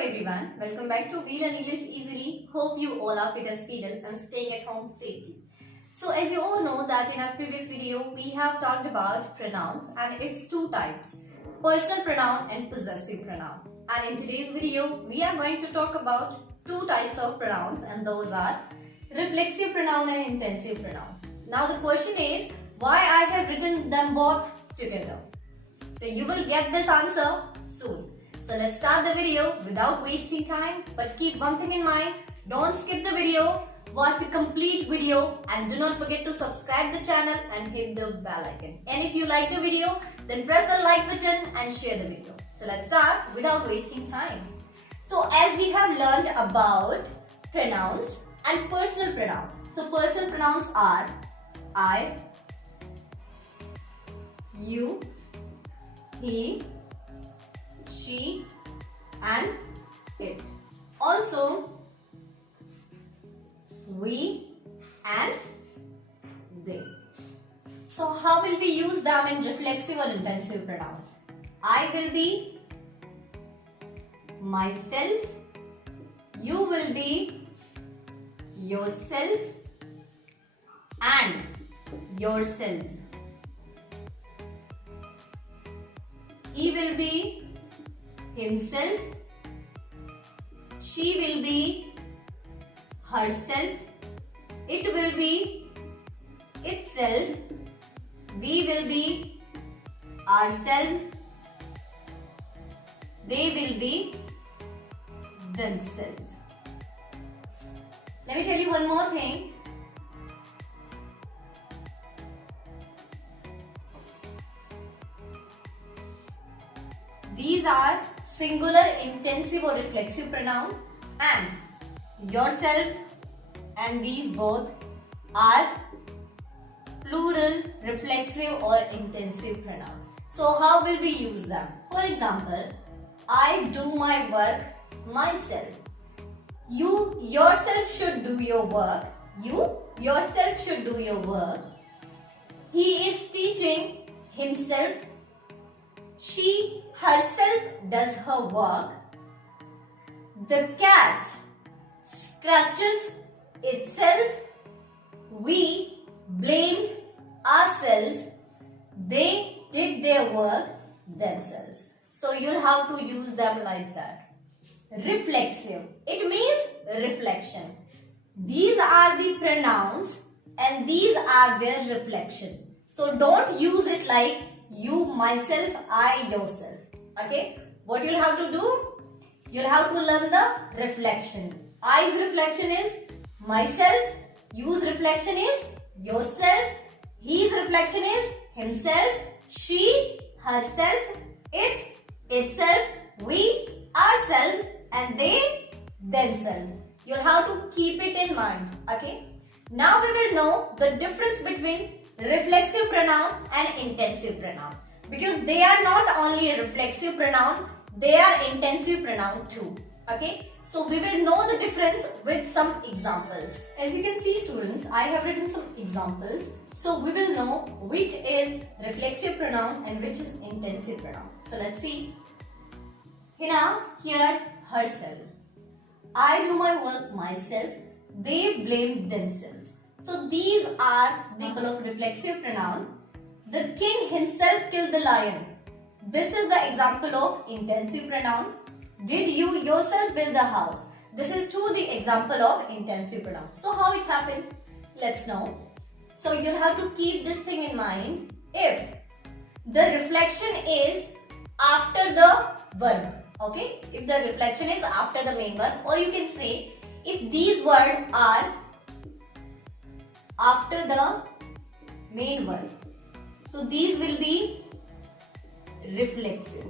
everyone, welcome back to We Learn English Easily. Hope you all are fit as fiddle and staying at home safely. So as you all know that in our previous video we have talked about pronouns and its two types, personal pronoun and possessive pronoun. And in today's video we are going to talk about two types of pronouns, and those are reflexive pronoun and intensive pronoun. Now the question is why I have written them both together. So you will get this answer soon. So let's start the video without wasting time, but keep one thing in mind, don't skip the video, watch the complete video and do not forget to subscribe the channel and hit the bell icon. And if you like the video, then press the like button and share the video. So let's start without wasting time. So as we have learned about pronouns and personal pronouns. So personal pronouns are I, you, he, she and it. Also we and they. So how will we use them in reflexive or intensive pronoun? I will be myself, you will be yourself and yourselves. He will be himself, she will be herself, it will be itself, we will be ourselves, they will be themselves. Let me tell you one more thing. These are singular intensive or reflexive pronoun, and yourselves and these both are plural reflexive or intensive pronoun. So how will we use them? For example, I do my work myself. You yourself should do your work. You yourself should do your work. He is teaching himself. She herself does her work. The cat scratches itself. We blamed ourselves. They did their work themselves. So you'll have to use them like that. Reflexive. It means reflection. These are the pronouns and these are their reflection. So don't use it like you, myself, I, yourself. Okay? What you'll have to do? You'll have to learn the reflection. I's reflection is myself. You's reflection is yourself. His reflection is himself. She, herself. It, itself. We, ourselves. And they, themselves. You'll have to keep it in mind. Okay? Now we will know the difference between reflexive pronoun and intensive pronoun, because they are not only a reflexive pronoun, they are intensive pronoun too. Okay, so we will know the difference with some examples. As you can see, students, I have written some examples, so we will know which is reflexive pronoun and which is intensive pronoun. So let's see. Here herself. I do my work myself. They blamed themselves. So these are the example of reflexive pronoun. The king himself killed the lion. This is the example of intensive pronoun. Did you yourself build the house? This is too the example of intensive pronoun. So how it happened? Let's know. So you'll have to keep this thing in mind. If the reflection is after the verb, okay? If the reflection is after the main verb, or you can say if these words are after the main verb, so these will be reflexive.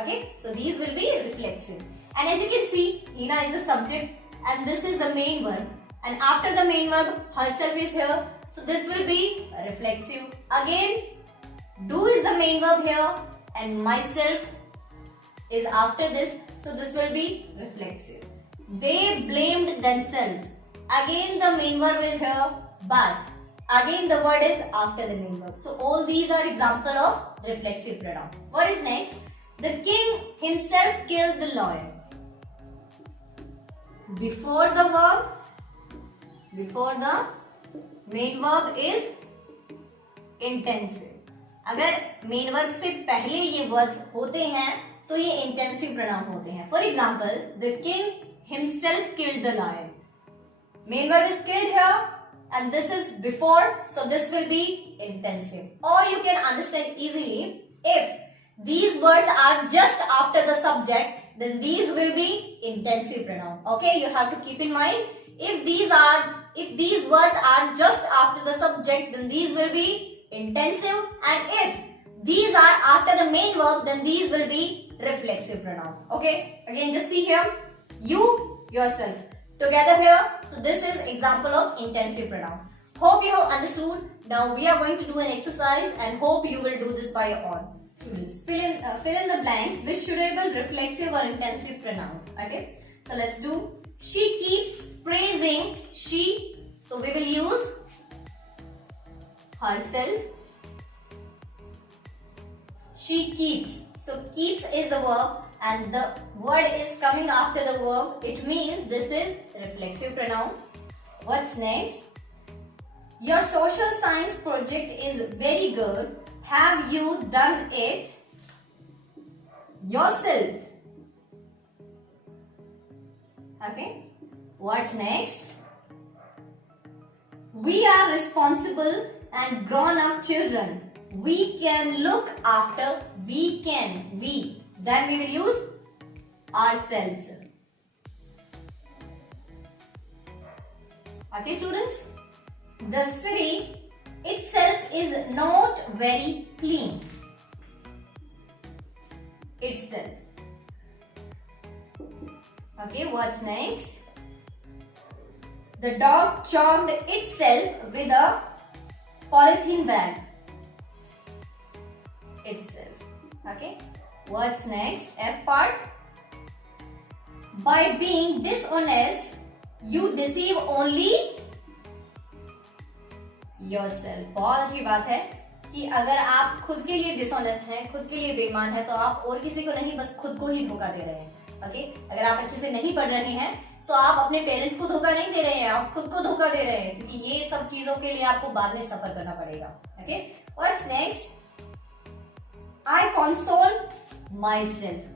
Okay, so these will be reflexive. And as you can see, Hina is the subject and this is the main verb. And after the main verb, herself is here. So this will be reflexive. Again, do is the main verb here and myself is after this. So this will be reflexive. They blamed themselves. Again the main verb is here, but again the word is after the main verb. So all these are example of reflexive pronoun. What is next? The king himself killed the lion. before the verb, before the main verb is intensive. अगर main verb से पहले ये words होते हैं तो ये intensive pronoun होते हैं. For example, the king himself killed the lion. Main verb is killed here and this is before, so this will be intensive. Or you can understand easily, if these words are just after the subject, then these will be intensive pronoun. Okay, you have to keep in mind, if these words are just after the subject, then these will be intensive, and if these are after the main verb, then these will be reflexive pronoun. Okay, again just see here, you, yourself together here. So this is example of intensive pronoun. Hope you have understood. Now we are going to do an exercise and hope you will do this by your own. Students, fill in the blanks with suitable reflexive or intensive pronouns. Okay, so let's do. She keeps praising. She, so we will use herself. She keeps, so keeps is the verb and the word is coming after the verb. It means this is reflexive pronoun. What's next? Your social science project is very good. Have you done it yourself? Okay. What's next? We are responsible and grown-up children. We can look after. We can. We. Then we will use ourselves. Okay, students? The city itself is not very clean. Itself. Okay, what's next? The dog choked itself with a polythene bag. Itself. Okay. What's next? F part. By being dishonest, you deceive only yourself. बहुत अच्छी बात है कि अगर आप खुद के लिए डिसऑनेस्ट हैं, खुद के लिए बेईमान हैं, तो आप और किसी को नहीं, बस खुद को ही धोखा दे रहे हैं. ओके, अगर आप अच्छे से नहीं पढ़ रहे हैं तो आप अपने पेरेंट्स को धोखा नहीं दे रहे हैं, आप खुद को धोखा दे रहे हैं, क्योंकि ये सब चीजों के लिए आपको बाद में सफर करना पड़ेगा. Okay, what's next? I console myself.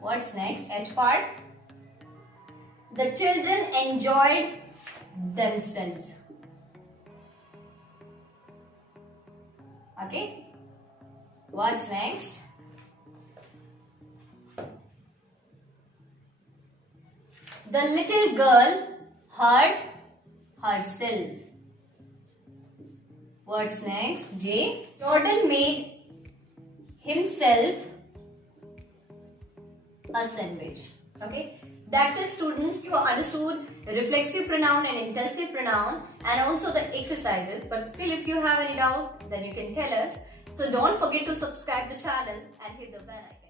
What's next? H part. The children enjoyed themselves. Okay. What's next? The little girl hurt herself. What's next? J. Jordan made himself a sandwich. Okay, that's it, students. You understood the reflexive pronoun and intensive pronoun and also the exercises. But still, if you have any doubt, then you can tell us. So don't forget to subscribe the channel and hit the bell icon.